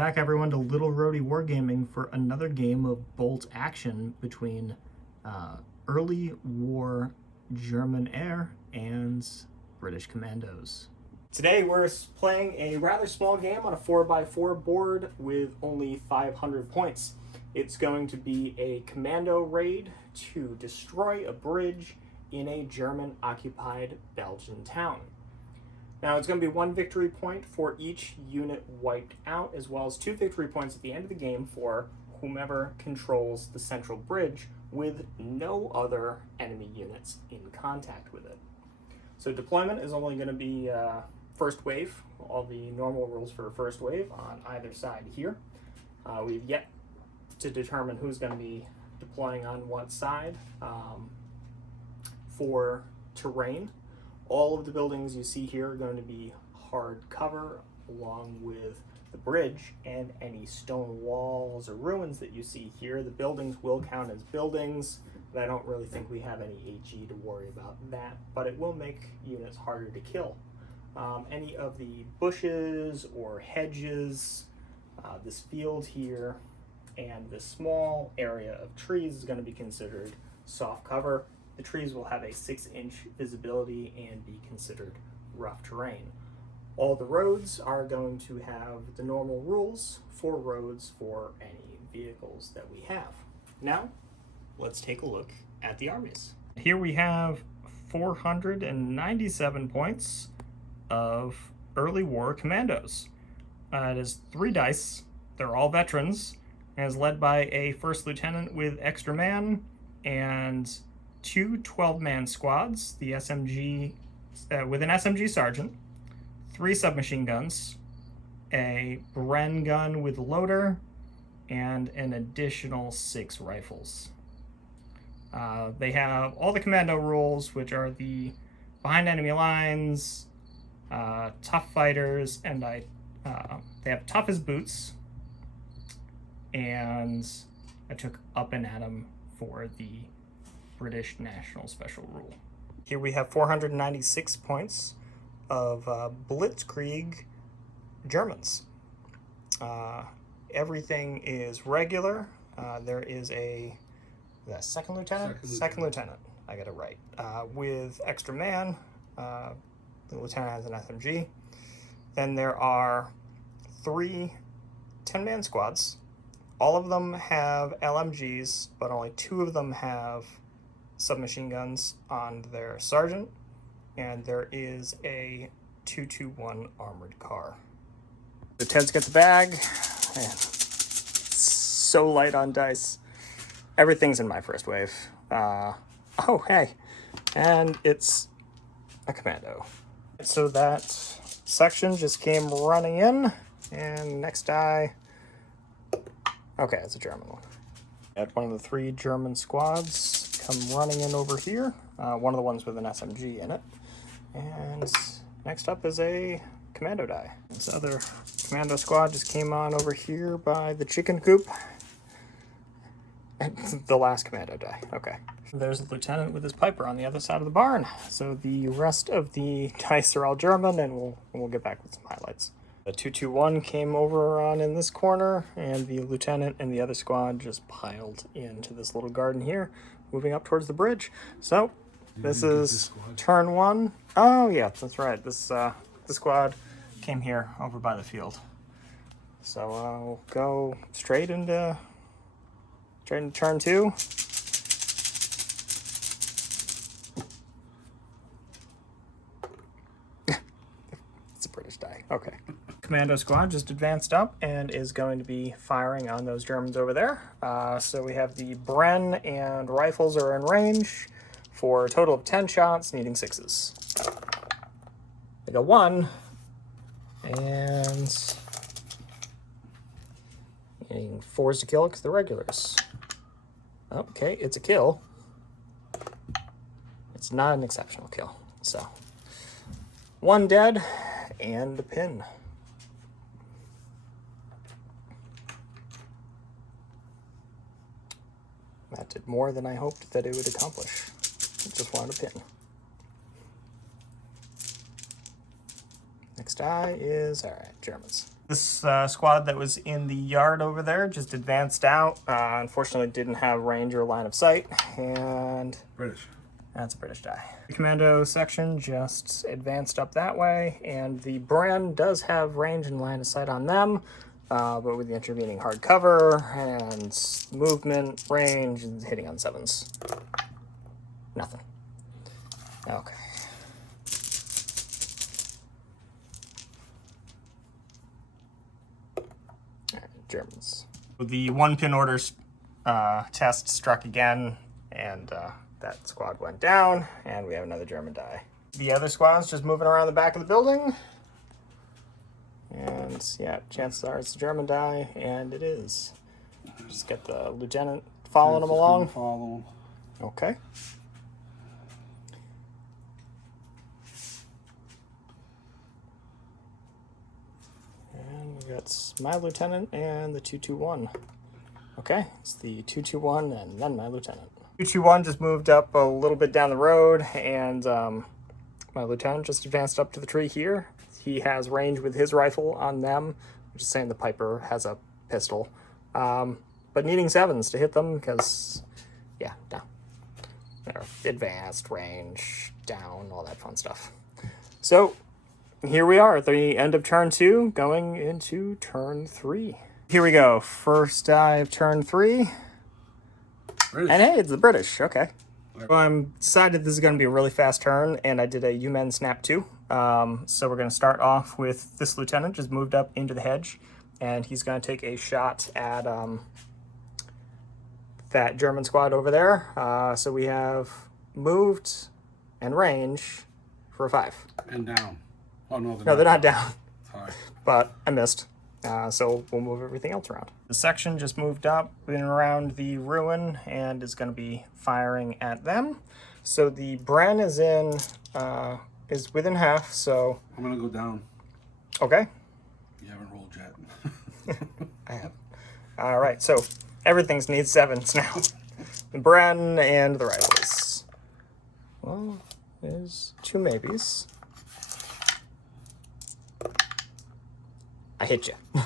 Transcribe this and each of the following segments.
back, everyone, to Little Roadie Wargaming for another game of bolt action between early war German air and British Commandos. Today we're playing a rather small game on a 4x4 board with only 500 points. It's going to be a commando raid to destroy a bridge in a German-occupied Belgian town. Now it's going to be 1 victory point for each unit wiped out, as well as 2 victory points at the end of the game for whomever controls the central bridge with no other enemy units in contact with it. So deployment is only going to be first wave, all the normal rules for first wave on either side here. We've yet to determine who's going to be deploying on what side. For terrain, all of the buildings you see here are going to be hard cover along with the bridge, and any stone walls or ruins that you see here, the buildings will count as buildings, but I don't really think we have any HE to worry about that, but it will make units harder to kill. Any of the bushes or hedges, this field here, and this small area of trees is going to be considered soft cover. The trees will have a 6-inch visibility and be considered rough terrain. All the roads are going to have the normal rules for roads for any vehicles that we have. Now, let's take a look at the armies. Here we have 497 points of early war commandos. It is 3 dice. They're all veterans, and is led by a first lieutenant with extra man and 2 12-man squads, the SMG with an SMG sergeant, 3 submachine guns, a Bren gun with loader, and an additional 6 rifles. They have all the commando rules, which are the behind enemy lines, tough fighters, and they have tough as boots, and I took up and at 'em for the British National Special Rule. Here we have 496 points of Blitzkrieg Germans. Everything is regular. There is a second lieutenant? Second lieutenant. I got it right. With extra man, the lieutenant has an SMG. Then there are 3 10-man squads. All of them have LMGs, but only 2 of them have submachine guns on their sergeant, and there is a 221 armored car. The Ted's got the bag, and so light on dice. Everything's in my first wave. Oh, hey, and it's a commando. So that section just came running in, and next die, okay, it's a German one. At one of the 3 German squads come running in over here. One of the ones with an SMG in it. And next up is a commando die. This other commando squad just came on over here by the chicken coop. And the last commando die. Okay. There's a lieutenant with his piper on the other side of the barn. So the rest of the dice are all German, and we'll get back with some highlights. The 221 came over on in this corner, and the lieutenant and the other squad just piled into this little garden here, moving up towards the bridge. So this is turn 1. Oh yeah, that's right. This squad came here over by the field. So we'll go straight into turn 2. It's a British die. Okay. Commando squad just advanced up and is going to be firing on those Germans over there. So we have the Bren and rifles are in range for a total of 10 shots, needing 6s. I got 1, and needing 4s to kill because they're regulars. Okay, it's a kill. It's not an exceptional kill. So 1 dead and a pin. That did more than I hoped that it would accomplish. It just wanted a pin. Next die is, all right, Germans. This squad that was in the yard over there just advanced out. Unfortunately, didn't have range or line of sight. And British. That's a British die. The commando section just advanced up that way, and the Bren does have range and line of sight on them, but with the intervening hard cover and movement, range, and hitting on 7s. Nothing. Okay. Germans. The 1-pin orders test struck again, and that squad went down, and we have another German die. The other squad's just moving around the back of the building, and yeah, chances are it's a German die, and it is. Just get the lieutenant following him along. Follow him. Okay. That's my lieutenant and the 221. Okay, it's the 221 and then my lieutenant. 221 just moved up a little bit down the road, and my lieutenant just advanced up to the tree here. He has range with his rifle on them, which is saying the Piper has a pistol. But needing 7s to hit them because, yeah, down. They're advanced, range, down, all that fun stuff. So, here we are at the end of turn 2, going into turn 3. Here we go. First die of turn 3. British. And hey, it's the British. Okay. Well, I'm decided this is going to be a really fast turn, and I did a U-Men snap 2. So we're going to start off with this lieutenant just moved up into the hedge, and he's going to take a shot at that German squad over there. So we have moved and range for a 5. And down. Oh, no, they're not down. Sorry. But I missed. So we'll move everything else around. The section just moved up and around the ruin and is going to be firing at them. So the Bren is within half, so... I'm going to go down. Okay. You haven't rolled yet. I have. All right, so everything needs 7s now. The Bren and the rifles. Well, there's 2 maybes. I hit you.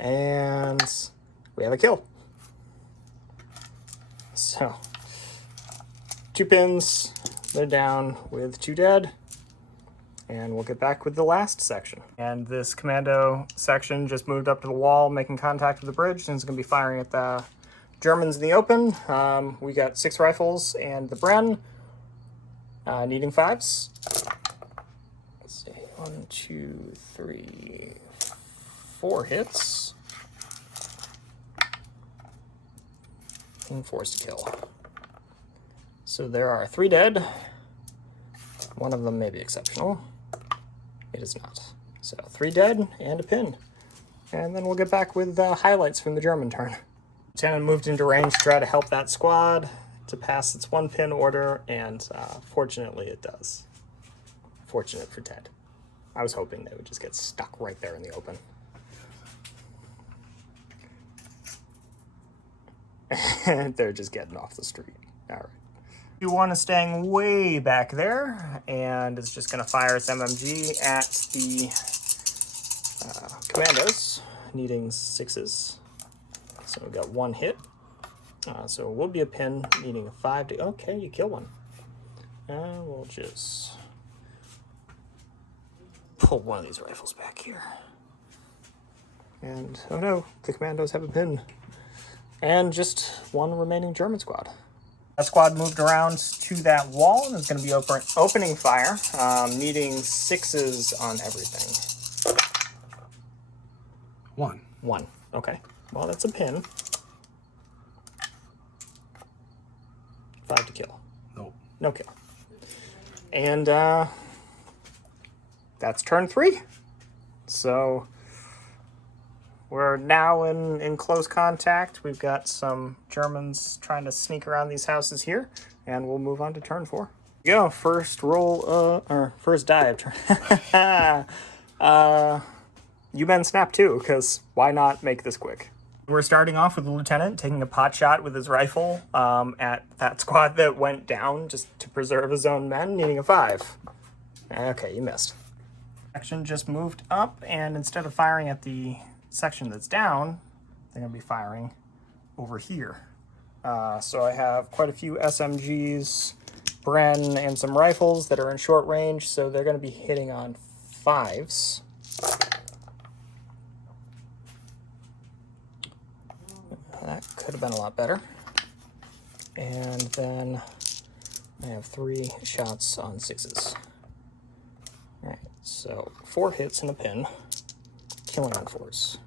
And we have a kill. So, 2 pins, they're down with 2 dead. And we'll get back with the last section. And this commando section just moved up to the wall, making contact with the bridge, and is going to be firing at the Germans in the open. We got 6 rifles and the Bren, needing 5s. 1, 2, 3, 4 hits. And 4s to kill. So there are 3 dead. One of them may be exceptional. It is not. So 3 dead and a pin. And then we'll get back with highlights from the German turn. Lieutenant moved into range to try to help that squad to pass its 1-pin order, and fortunately it does. Fortunate for Ted. I was hoping they would just get stuck right there in the open. And they're just getting off the street. All right. Q1 is staying way back there, and it's just going to fire its MMG at the Commandos, needing 6s. So we got 1 hit. So it will be a pin, needing a 5 to... Okay, you kill one. And we'll just... pull one of these rifles back here. And, oh no, the Commandos have a pin. And just 1 remaining German squad. That squad moved around to that wall and is going to be opening fire, needing 6s on everything. 1. 1, okay. Well, that's a pin. 5 to kill. Nope. No kill. And, that's turn 3. So we're now in close contact. We've got some Germans trying to sneak around these houses here, and we'll move on to turn 4. Go, first roll, or first die of turn. U-Men snap 2, because why not make this quick? We're starting off with the lieutenant taking a pot shot with his rifle at that squad that went down just to preserve his own men, needing a 5. Okay, you missed. Section just moved up, and instead of firing at the section that's down, they're going to be firing over here. So I have quite a few SMGs, Bren, and some rifles that are in short range, so they're going to be hitting on 5s. That could have been a lot better. And then I have 3 shots on 6s. Alright, so 4 hits and a pin, killing on 4s.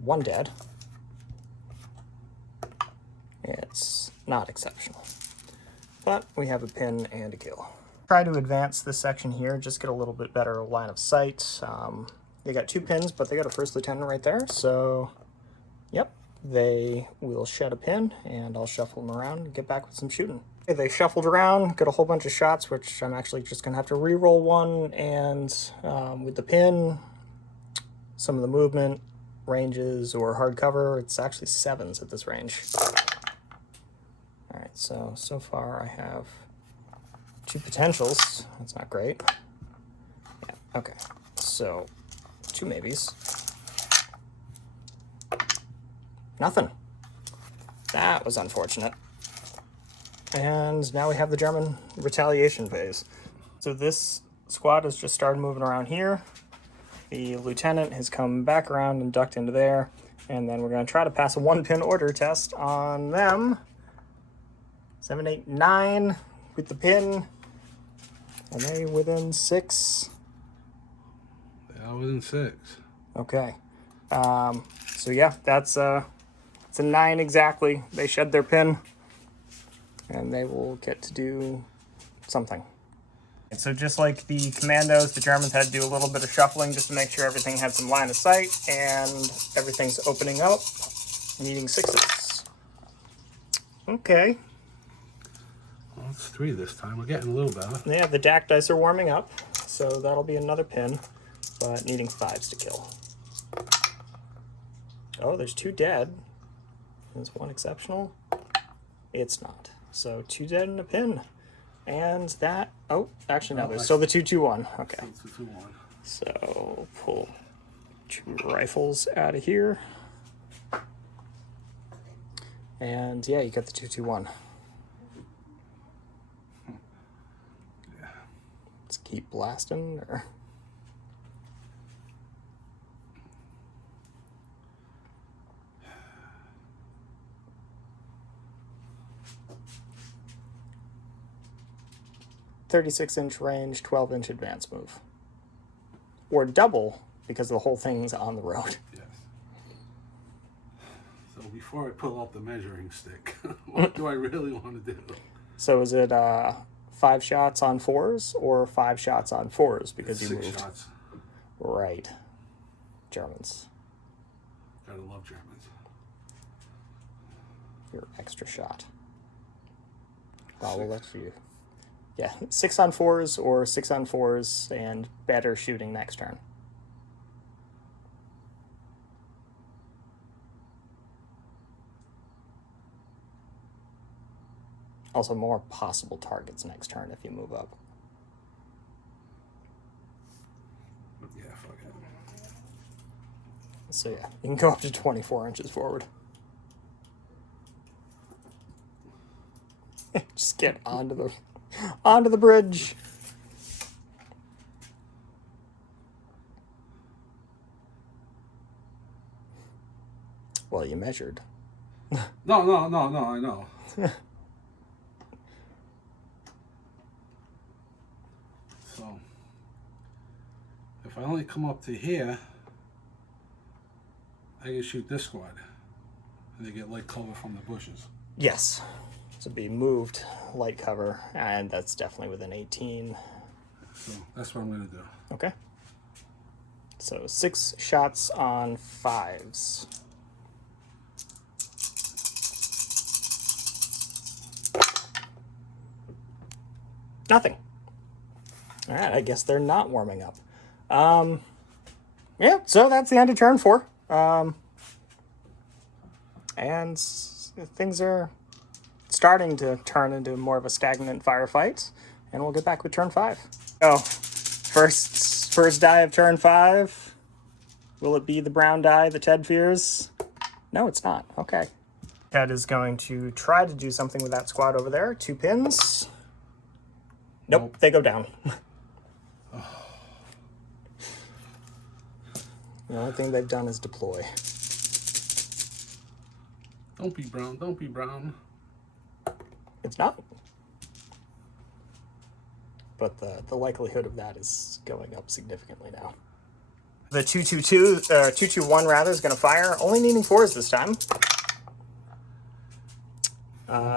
1 dead. It's not exceptional, but we have a pin and a kill. Try to advance this section here, just get a little bit better line of sight. They got 2 pins, but they got a first lieutenant right there, so yep, they will shed a pin, and I'll shuffle them around and get back with some shooting. Okay, they shuffled around, got a whole bunch of shots, which I'm actually just going to have to re-roll one, and with the pin, some of the movement, ranges, or hard cover, it's actually 7s at this range. Alright, so far I have 2 potentials. That's not great. Yeah, okay. So, 2 maybes. Nothing. That was unfortunate. And now we have the German retaliation phase. So this squad has just started moving around here. The lieutenant has come back around and ducked into there. And then we're going to try to pass a 1-pin order test on them. 7, 8, 9 with the pin. Are they within 6? They are within 6. Okay. So yeah, it's a 9 exactly. They shed their pin, and they will get to do something. And so just like the Commandos, the Germans had to do a little bit of shuffling just to make sure everything had some line of sight, and everything's opening up, needing 6s. Okay. Well, it's 3 this time. We're getting a little better. Yeah, the DAC dice are warming up, so that'll be another pin, but needing 5s to kill. Oh, there's 2 dead. There's 1 exceptional. It's not. So 2 dead and a pin. And that, oh, actually no, there's still the 2-2-1. Okay. 2-2-1. So pull 2 rifles out of here. And yeah, you got the 2-2-1. Yeah. Let's keep blasting, or... .36-inch range, 12-inch advance move. Or double, because the whole thing's on the road. Yes. So before I pull out the measuring stick, what do I really want to do? So is it 5 shots on 4s, or 5 shots on 4s, because you 6 moved? shots. Right. Germans. Gotta love Germans. Your extra shot. Well, we'll let you... Yeah, 6 on 4s or 6 on 4s and better shooting next turn. Also more possible targets next turn if you move up. Yeah, fuck it. So yeah, you can go up to 24 inches forward. Just get onto the bridge. Well, you measured. No, I know. So, if I only come up to here, I can shoot this squad. And they get light cover from the bushes. Yes. To be moved, light cover, and that's definitely within 18. So that's what I'm going to do. Okay. So 6 shots on 5s. Nothing. All right, I guess they're not warming up. Yeah, so that's the end of turn 4. And things are starting to turn into more of a stagnant firefight, and we'll get back with turn 5. Oh, First die of turn 5. Will it be the brown die that Ted fears? No, it's not. Okay. Ted is going to try to do something with that squad over there. 2 pins. Nope, they go down. The only thing they've done is deploy. Don't be brown. Don't be brown. It's not. But the likelihood of that is going up significantly now. The 221 rather is going to fire, only needing 4s this time.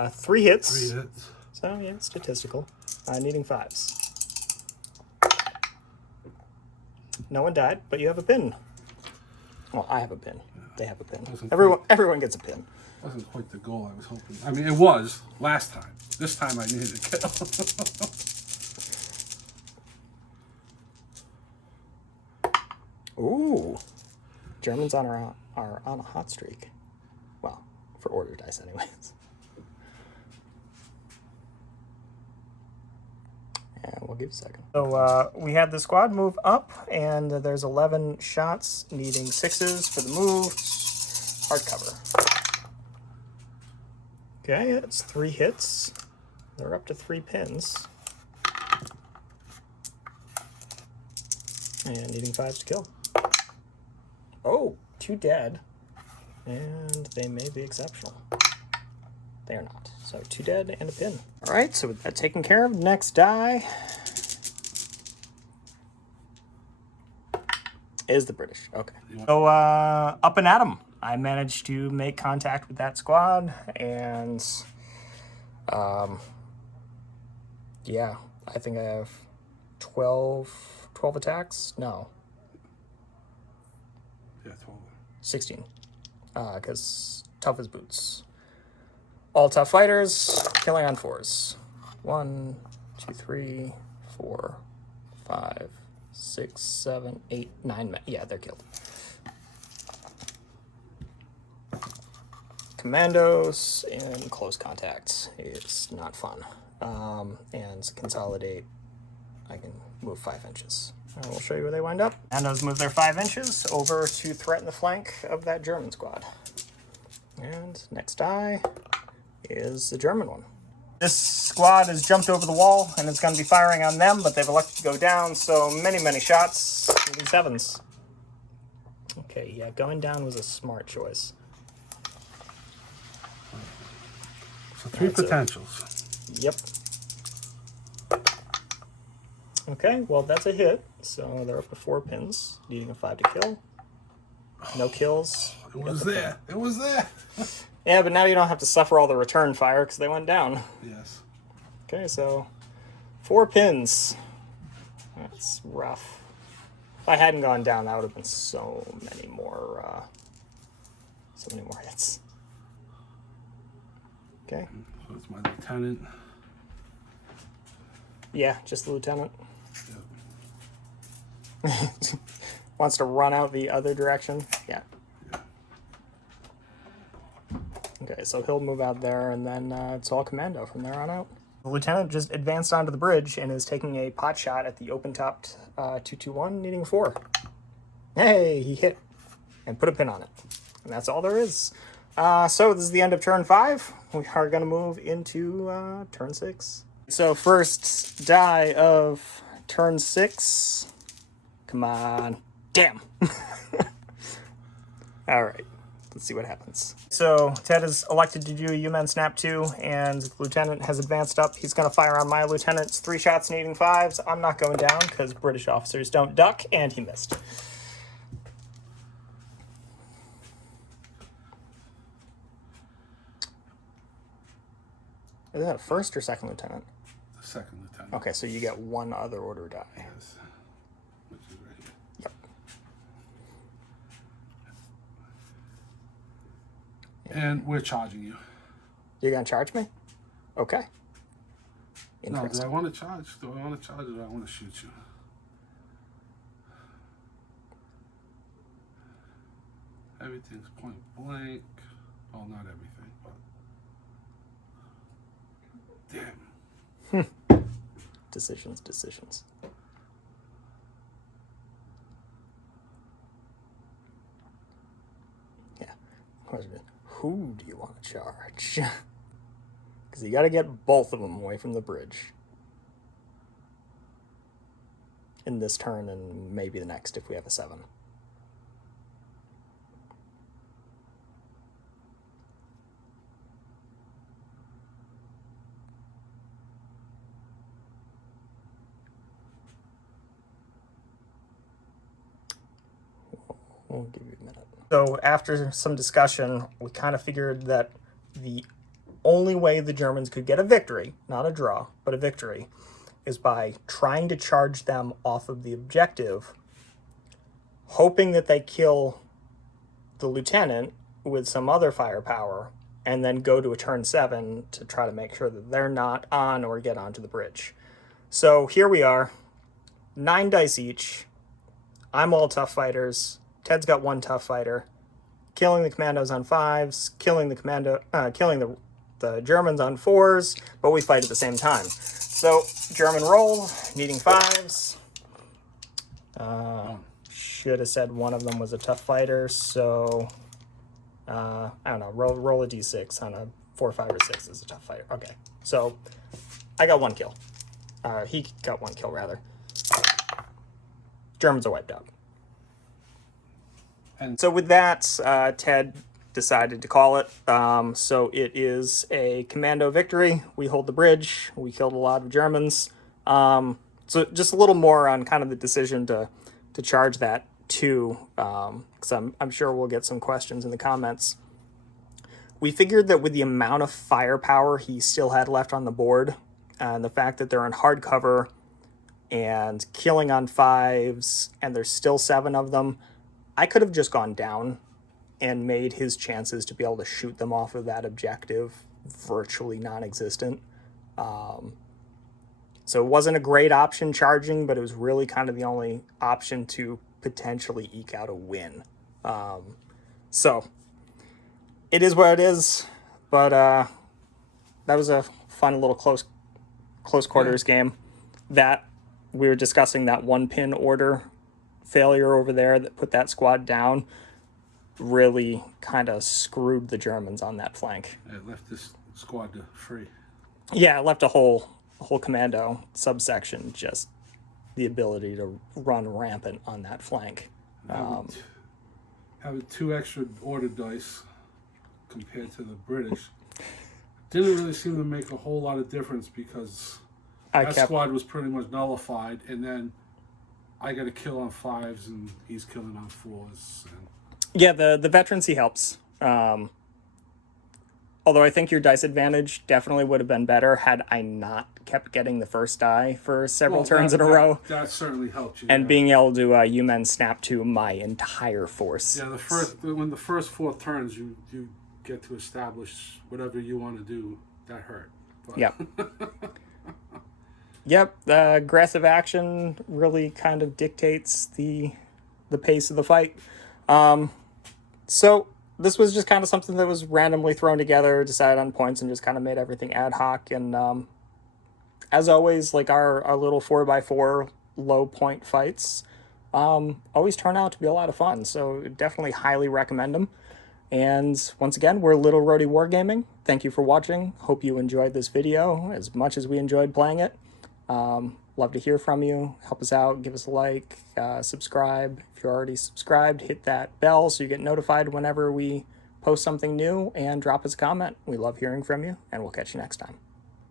3 hits. 3 hits. So yeah, statistical. Needing 5s. No one died, but you have a pin. Well, I have a pin. They have a pin. Everyone gets a pin. Wasn't quite the goal I was hoping. I mean, it was last time. This time I needed a kill. Ooh, Germans are on a hot streak. Well, for order dice, anyways. Yeah, we'll give it a second. So we had the squad move up, and there's 11 shots, needing 6s for the move. Hardcover. Okay, it's 3 hits. They're up to 3 pins. And needing 5s to kill. Oh, 2 dead. And they may be exceptional. They are not. So 2 dead and a pin. All right, so with that taken care of, next die is the British. Okay. So up and at 'em. I managed to make contact with that squad, and yeah, I think I have 12 attacks. No. Yeah, 12. 16. Because tough as boots. All tough fighters, killing on 4s. 1, 2, 3, 4, 5, 6, 7, 8, 9 men. Yeah, they're killed. Commandos in close contact is not fun. And consolidate, I can move 5 inches. And we'll show you where they wind up. Commandos move their 5 inches over to threaten the flank of that German squad. And next die is the German one. This squad has jumped over the wall, and it's going to be firing on them, but they've elected to go down, so many shots, needing 7s. Okay, yeah, going down was a smart choice. So 3 potentials. Yep. Okay, well, that's a hit, so they're up to 4 pins, needing a 5 to kill. No kills. It was there. It was there. Yeah, but now you don't have to suffer all the return fire because they went down. Yes. Okay, so 4 pins. That's rough. If I hadn't gone down, that would have been so many more hits. Okay. So it's my lieutenant. Yeah, just the lieutenant. Yep. Wants to run out the other direction. Yeah. Okay, so he'll move out there, and then it's all commando from there on out. The lieutenant just advanced onto the bridge and is taking a pot shot at the open-topped 221, needing 4. Hey, he hit and put a pin on it. And that's all there is. So this is the end of turn 5. We are going to move into turn 6. So first die of turn 6. Come on. Damn. All right. Let's see what happens. So Ted is elected to do a U-Men Snap 2, and the lieutenant has advanced up. He's going to fire on my lieutenant's 3 shots needing 5s. I'm not going down because British officers don't duck, and he missed. Is that a first or second lieutenant? The second lieutenant. Okay, so you get 1 other order die. Yes. Which is right here. Yep. And we're charging you. You're going to charge me? Okay. No, do I want to charge? Do I want to charge or do I want to shoot you? Everything's point blank. Well, not everything, but... Damn. Decisions. question is, who do you want to charge? Because you got to get both of them away from the bridge. In this turn and maybe the next if we have a 7. We'll give you a minute. So after some discussion, we kind of figured that the only way the Germans could get a victory, not a draw, but a victory, is by trying to charge them off of the objective, hoping that they kill the lieutenant with some other firepower, and then go to a turn 7 to try to make sure that they're not on or get onto the bridge. So here we are, 9 dice each. I'm all tough fighters. Ted's got 1 tough fighter. Killing the commandos on 5s, killing the Germans on 4s, but we fight at the same time. So German roll, needing 5s. Should have said one of them was a tough fighter, so I don't know. Roll a d6 on a 4, 5, or 6 is a tough fighter. Okay, so I got 1 kill. He got 1 kill rather. Germans are wiped out. And so with that, Ted decided to call it. So it is a commando victory. We hold the bridge. We killed a lot of Germans. So just a little more on kind of the decision to charge that too, because I'm sure we'll get some questions in the comments. We figured that with the amount of firepower he still had left on the board, and the fact that they're in hard cover and killing on 5s, and there's still 7 of them, I could have just gone down and made his chances to be able to shoot them off of that objective virtually non-existent. So it wasn't a great option charging, but it was really kind of the only option to potentially eke out a win. So it is what it is, but that was a fun little close quarters game. That we were discussing that 1-pin order failure over there that put that squad down really kind of screwed the Germans on that flank. It left this squad free. Yeah, it left a whole commando subsection, just the ability to run rampant on that flank. Having 2 extra order dice compared to the British didn't really seem to make a whole lot of difference, because squad was pretty much nullified, and then I got a kill on 5s and he's killing on 4s. Yeah, the veterancy helps. Although I think your dice advantage definitely would have been better had I not kept getting the first die for several turns in a row. That certainly helped you. And being able to U-men snap to my entire force. Yeah, when the first 4 turns you get to establish whatever you want to do, that hurt. But. Yep. Yep, the aggressive action really kind of dictates the pace of the fight. So this was just kind of something that was randomly thrown together, decided on points, and just kind of made everything ad hoc. And as always, like our little 4x4 low point fights always turn out to be a lot of fun. So definitely highly recommend them. And once again, we're Little Roadie Wargaming. Thank you for watching. Hope you enjoyed this video as much as we enjoyed playing it. Love to hear from you. Help us out. Give us a like. Subscribe. If you're already subscribed, hit that bell so you get notified whenever we post something new, and drop us a comment. We love hearing from you, and we'll catch you next time.